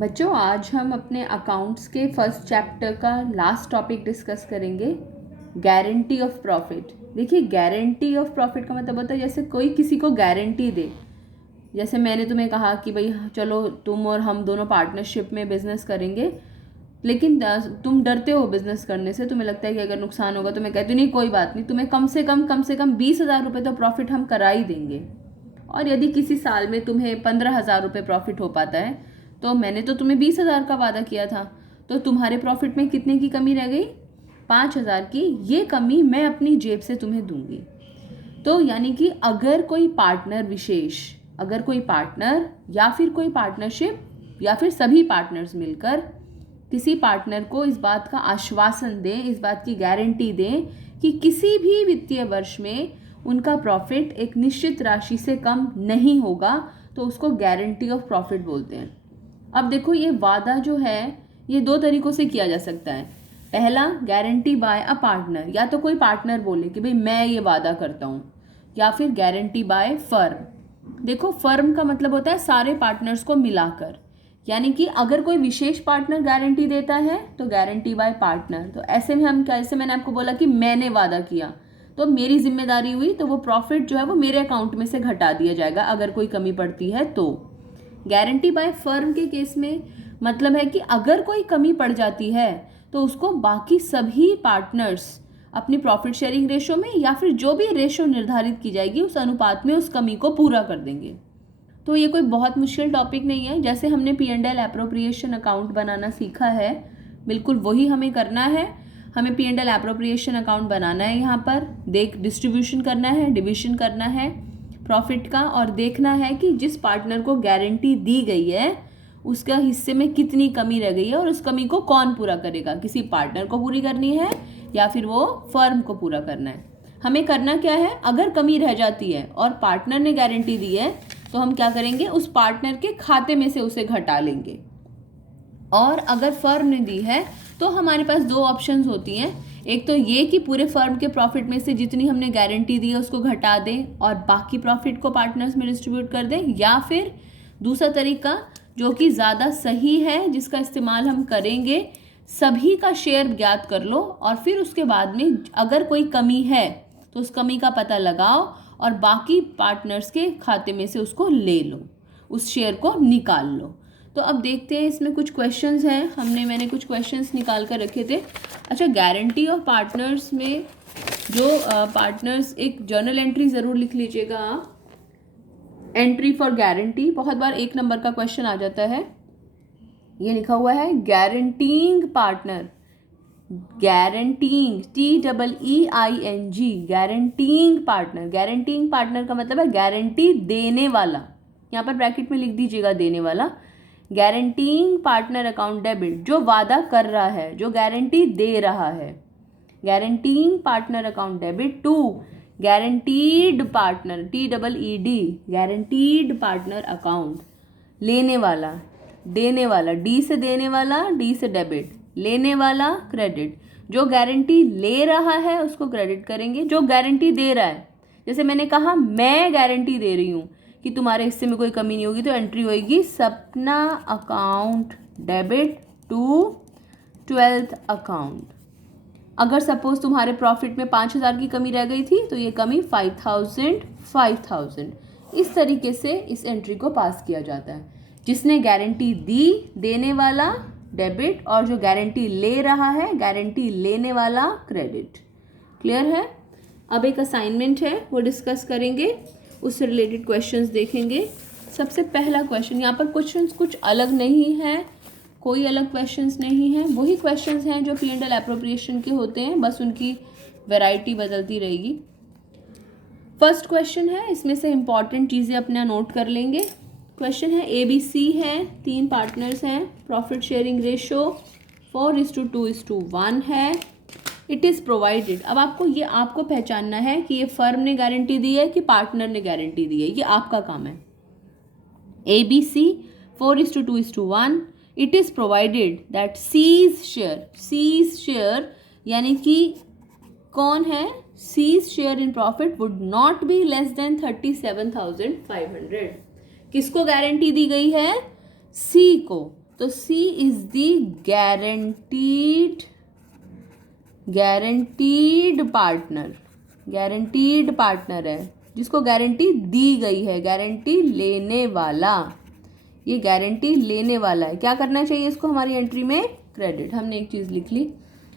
बच्चों, आज हम अपने अकाउंट्स के फर्स्ट चैप्टर का लास्ट टॉपिक डिस्कस करेंगे, गारंटी ऑफ प्रॉफिट। देखिए, गारंटी ऑफ प्रॉफिट का मतलब होता है जैसे कोई किसी को गारंटी दे। जैसे मैंने तुम्हें कहा कि भाई चलो तुम और हम दोनों पार्टनरशिप में बिजनेस करेंगे, लेकिन तुम डरते हो बिजनेस करने से, तुम्हें लगता है कि अगर नुकसान होगा तो मैं कहती हूँ नहीं कोई बात नहीं, तुम्हें कम से कम 20,000 रुपये तो प्रॉफिट हम करा ही देंगे। और यदि किसी साल में तुम्हें 15,000 रुपये प्रॉफिट हो पाता है तो मैंने तो तुम्हें 20,000 का वादा किया था, तो तुम्हारे प्रॉफिट में कितने की कमी रह गई? 5,000 की। ये कमी मैं अपनी जेब से तुम्हें दूंगी। तो यानी कि अगर कोई पार्टनर विशेष, अगर कोई पार्टनर या फिर कोई पार्टनरशिप या फिर सभी पार्टनर्स मिलकर किसी पार्टनर को इस बात का आश्वासन दें, इस बात की गारंटी दें कि किसी भी वित्तीय वर्ष में उनका प्रॉफिट एक निश्चित राशि से कम नहीं होगा, तो उसको गारंटी ऑफ प्रॉफिट बोलते हैं। अब देखो, ये वादा जो है ये दो तरीकों से किया जा सकता है। पहला, गारंटी बाय अ पार्टनर, या तो कोई पार्टनर बोले कि भाई मैं ये वादा करता हूँ, या फिर गारंटी बाय फर्म। देखो, फर्म का मतलब होता है सारे पार्टनर्स को मिलाकर, यानी कि अगर कोई विशेष पार्टनर गारंटी देता है तो गारंटी बाय पार्टनर। तो ऐसे में हम क्या, जैसे मैंने आपको बोला कि मैंने वादा किया तो मेरी जिम्मेदारी हुई, तो वो प्रॉफिट जो है वो मेरे अकाउंट में से घटा दिया जाएगा अगर कोई कमी पड़ती है तो। गारंटी बाय फर्म के केस में मतलब है कि अगर कोई कमी पड़ जाती है तो उसको बाकी सभी पार्टनर्स अपनी प्रॉफिट शेयरिंग रेशो में या फिर जो भी रेशो निर्धारित की जाएगी उस अनुपात में उस कमी को पूरा कर देंगे। तो ये कोई बहुत मुश्किल टॉपिक नहीं है। जैसे हमने P&L एप्रोप्रिएशन अकाउंट बनाना सीखा है, बिल्कुल वही हमें करना है। हमें P&L एप्रोप्रिएशन अकाउंट बनाना है, यहाँ पर डिस्ट्रीब्यूशन करना है, डिविजन करना है प्रॉफिट का, और देखना है कि जिस पार्टनर को गारंटी दी गई है उसका हिस्से में कितनी कमी रह गई है और उस कमी को कौन पूरा करेगा। किसी पार्टनर को पूरी करनी है या फिर वो फर्म को पूरा करना है। हमें करना क्या है, अगर कमी रह जाती है और पार्टनर ने गारंटी दी है तो हम क्या करेंगे, उस पार्टनर के खाते में से उसे घटा लेंगे। और अगर फर्म ने दी है तो हमारे पास दो ऑप्शंस होती हैं। एक तो ये कि पूरे फर्म के प्रॉफिट में से जितनी हमने गारंटी दी है उसको घटा दें और बाकी प्रॉफिट को पार्टनर्स में डिस्ट्रीब्यूट कर दें, या फिर दूसरा तरीका जो कि ज़्यादा सही है, जिसका इस्तेमाल हम करेंगे, सभी का शेयर ज्ञात कर लो और फिर उसके बाद में अगर कोई कमी है तो उस कमी का पता लगाओ और बाकी पार्टनर्स के खाते में से उसको ले लो, उस शेयर को निकाल लो। तो अब देखते हैं, इसमें कुछ क्वेश्चंस हैं, मैंने कुछ क्वेश्चंस निकाल कर रखे थे। अच्छा, गारंटी ऑफ पार्टनर्स में जो पार्टनर्स, एक जर्नल एंट्री ज़रूर लिख लीजिएगा आप, एंट्री फॉर गारंटी। बहुत बार 1 नंबर का क्वेश्चन आ जाता है, ये लिखा हुआ है guaranteeing partner, guaranteeing TEEING, guaranteeing partner. Guaranteeing partner का मतलब है गारंटी देने वाला, यहाँ पर ब्रैकेट में लिख दीजिएगा देने वाला। गारंटीइंग पार्टनर अकाउंट डेबिट, जो वादा कर रहा है, जो गारंटी दे रहा है। Guaranteeing partner account debit to guaranteed partner, TEED, guaranteed partner account. लेने वाला, देने वाला, D से देने वाला, D से डेबिट, लेने वाला क्रेडिट। जो गारंटी ले रहा है उसको क्रेडिट करेंगे, जो गारंटी दे रहा है, जैसे मैंने कहा मैं गारंटी दे रही हूँ कि तुम्हारे हिस्से में कोई कमी नहीं होगी, तो एंट्री होगी Sapna account debit to 12th account. अगर सपोज तुम्हारे प्रॉफिट में 5,000 की कमी रह गई थी तो ये कमी 5,000 इस तरीके से इस एंट्री को पास किया जाता है। जिसने गारंटी दी, देने वाला डेबिट, और जो गारंटी ले रहा है, गारंटी लेने वाला क्रेडिट। क्लियर है? अब एक असाइनमेंट है वो डिस्कस करेंगे, उससे रिलेटेड क्वेश्चंस देखेंगे। सबसे पहला क्वेश्चन, यहाँ पर क्वेश्चंस कुछ अलग नहीं है, कोई अलग क्वेश्चंस नहीं है, वही क्वेश्चंस हैं जो P&L एप्रोप्रिएशन के होते हैं, बस उनकी वैरायटी बदलती रहेगी। फर्स्ट क्वेश्चन है, इसमें से इंपॉर्टेंट चीज़ें अपना नोट कर लेंगे। क्वेश्चन है ABC है, 3 पार्टनर्स हैं, प्रॉफिट शेयरिंग रेशो 4:2:1 है। It is provided. अब आपको पहचानना है कि ये फर्म ने गारंटी दी है कि पार्टनर ने गारंटी दी है, ये आपका काम है। ABC 4:2:1, it is provided that C's share यानी कि कौन है, C's share in profit would not be less than 37,500। किसको गारंटी दी गई है? सी को। तो C is the guaranteed partner है जिसको गारंटी दी गई है, गारंटी लेने वाला, ये गारंटी लेने वाला है। क्या करना चाहिए इसको हमारी एंट्री में? क्रेडिट। हमने एक चीज़ लिख ली।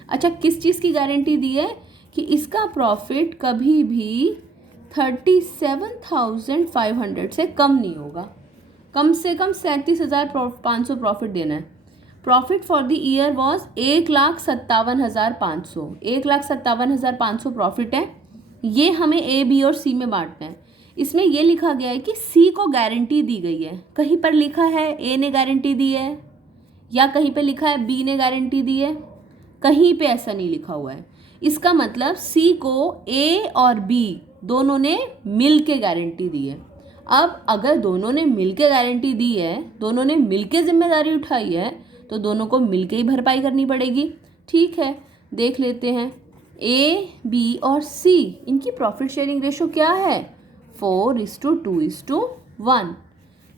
अच्छा, किस चीज़ की गारंटी दी है? कि इसका प्रॉफिट कभी भी 37,500 से कम नहीं होगा, कम से कम 37,500 प्रॉफिट देना है। Profit for the year was 1,57,500, 1,57,500 profit है। ये हमें ए, बी और सी में बांटना है। इसमें ये लिखा गया है कि सी को गारंटी दी गई है। कहीं पर लिखा है ए ने गारंटी दी है, या कहीं पे लिखा है बी ने गारंटी दी है, कहीं पे ऐसा नहीं लिखा हुआ है। इसका मतलब सी को ए और बी दोनों ने मिल के गारंटी दी है। अब अगर दोनों ने मिल के गारंटी दी है, दोनों ने मिल के जिम्मेदारी उठाई है, तो दोनों को मिल के ही भरपाई करनी पड़ेगी। ठीक है, देख लेते हैं। ए, बी और सी, इनकी प्रॉफिट शेयरिंग रेशो क्या है? 4:2:1।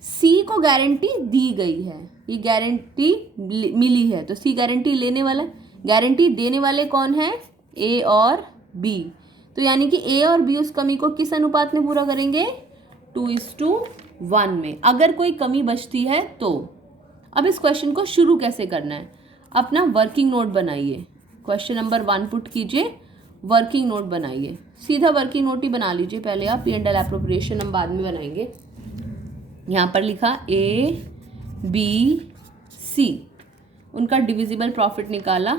सी को गारंटी दी गई है, ये गारंटी मिली है, तो सी गारंटी लेने वाला। गारंटी देने वाले कौन है? ए और बी। तो यानी कि ए और बी उस कमी को किस अनुपात में पूरा करेंगे? 2:1 में। अगर कोई कमी बचती है तो। अब इस क्वेश्चन को शुरू कैसे करना है? अपना वर्किंग नोट बनाइए। क्वेश्चन नंबर 1 पुट कीजिए, वर्किंग नोट बनाइए। सीधा वर्किंग नोट ही बना लीजिए पहले आप, P&L एप्रोप्रिएशन हम बाद में बनाएंगे। यहाँ पर लिखा ए, बी, सी, उनका डिविजिबल प्रॉफिट निकाला।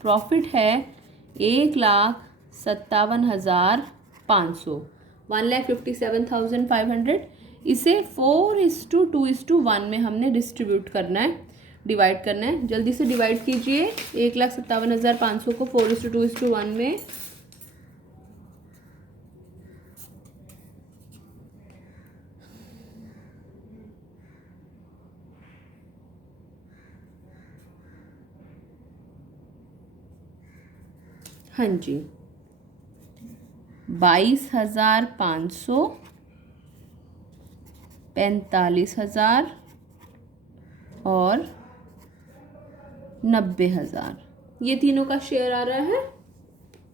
प्रॉफिट है 1,57,500, 1,57,500। इसे 4:2:1 में हमने डिस्ट्रीब्यूट करना है, डिवाइड करना है। जल्दी से डिवाइड कीजिए 1,57,500 को 4:2:1 में। हाँ जी, 22,500, 45,000 और 90,000, ये तीनों का शेयर आ रहा है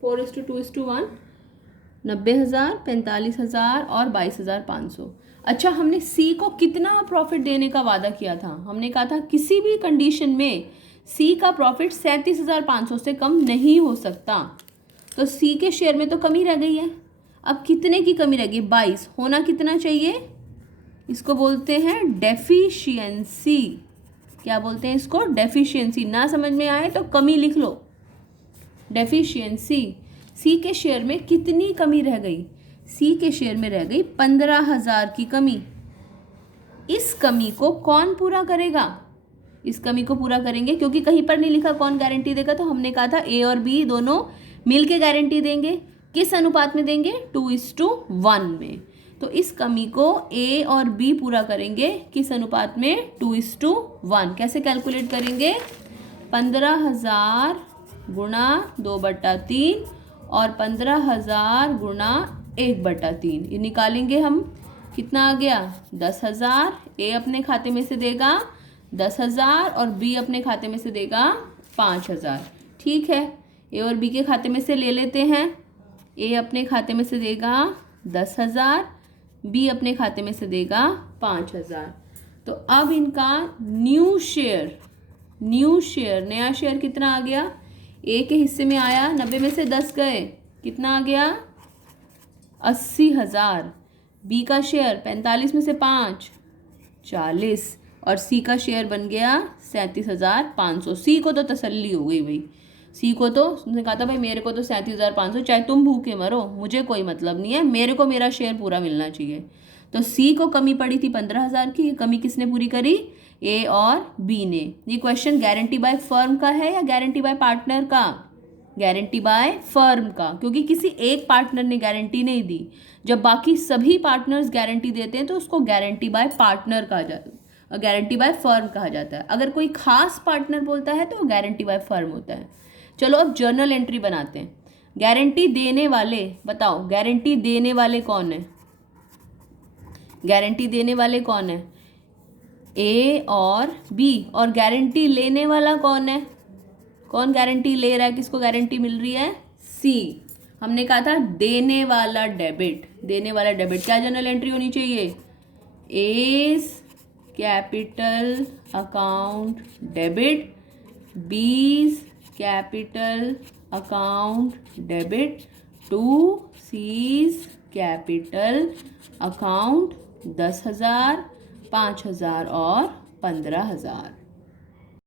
4:2:1। 90,000, 45,000 और 22,500। अच्छा, हमने सी को कितना प्रॉफिट देने का वादा किया था? हमने कहा था किसी भी कंडीशन में सी का प्रॉफिट 37,500 से कम नहीं हो सकता। तो सी के शेयर में तो कमी रह गई है। अब कितने की कमी रह गई? 22। होना कितना चाहिए? इसको बोलते हैं डेफिशिएंसी। क्या बोलते हैं इसको? डेफिशिएंसी। ना समझ में आए तो कमी लिख लो, डेफिशिएंसी। सी के शेयर में कितनी कमी रह गई? सी के शेयर में रह गई 15,000 की कमी। इस कमी को कौन पूरा करेगा? इस कमी को पूरा करेंगे, क्योंकि कहीं पर नहीं लिखा कौन गारंटी देगा, तो हमने कहा था ए और बी दोनों मिल के गारंटी देंगे। किस अनुपात में देंगे? 2:1 में। तो इस कमी को ए और बी पूरा करेंगे किस अनुपात में? 2:1। कैसे कैलकुलेट करेंगे? 15,000 गुणा 2/3 और 15,000 गुणा 1/3, ये निकालेंगे हम। कितना आ गया? 10,000। ए अपने खाते में से देगा 10,000 और बी अपने खाते में से देगा 5,000। ठीक है, ए और बी के खाते में से ले लेते हैं। ए अपने खाते में से देगा 10,000, बी अपने खाते में से देगा 5,000। तो अब इनका न्यू शेयर, नया शेयर कितना आ गया? ए के हिस्से में आया, 90 में से 10 गए, कितना आ गया? 80,000। बी का शेयर 45 में से 5, 40, और सी का शेयर बन गया 37,500। सी को तो तसल्ली हो गई भाई, सी को तो उसने कहा था भाई मेरे को तो 37,500, चाहे तुम भूखे मरो, मुझे कोई मतलब नहीं है, मेरे को मेरा शेयर पूरा मिलना चाहिए। तो सी को कमी पड़ी थी 15,000 की। कमी किसने पूरी करी? ए और बी ने। ये क्वेश्चन गारंटी बाय फर्म का है या गारंटी बाय पार्टनर का? गारंटी बाय फर्म का, क्योंकि किसी एक पार्टनर ने गारंटी नहीं दी। जब बाकी सभी पार्टनर्स गारंटी देते हैं तो उसको गारंटी बाय पार्टनर कहा जाता है, गारंटी बाय फर्म कहा जाता है। अगर कोई खास पार्टनर बोलता है तो वो गारंटी बाय फर्म होता है। चलो अब जर्नल एंट्री बनाते हैं। गारंटी देने वाले, बताओ गारंटी देने वाले कौन है? गारंटी देने वाले कौन है? ए और बी। और गारंटी लेने वाला कौन है? कौन गारंटी ले रहा है? किसको गारंटी मिल रही है? सी। हमने कहा था देने वाला डेबिट। देने वाला डेबिट क्या जर्नल एंट्री होनी चाहिए? A's capital account debit, B's capital account debit to C's capital account 10,000, 5,000 और 15,000।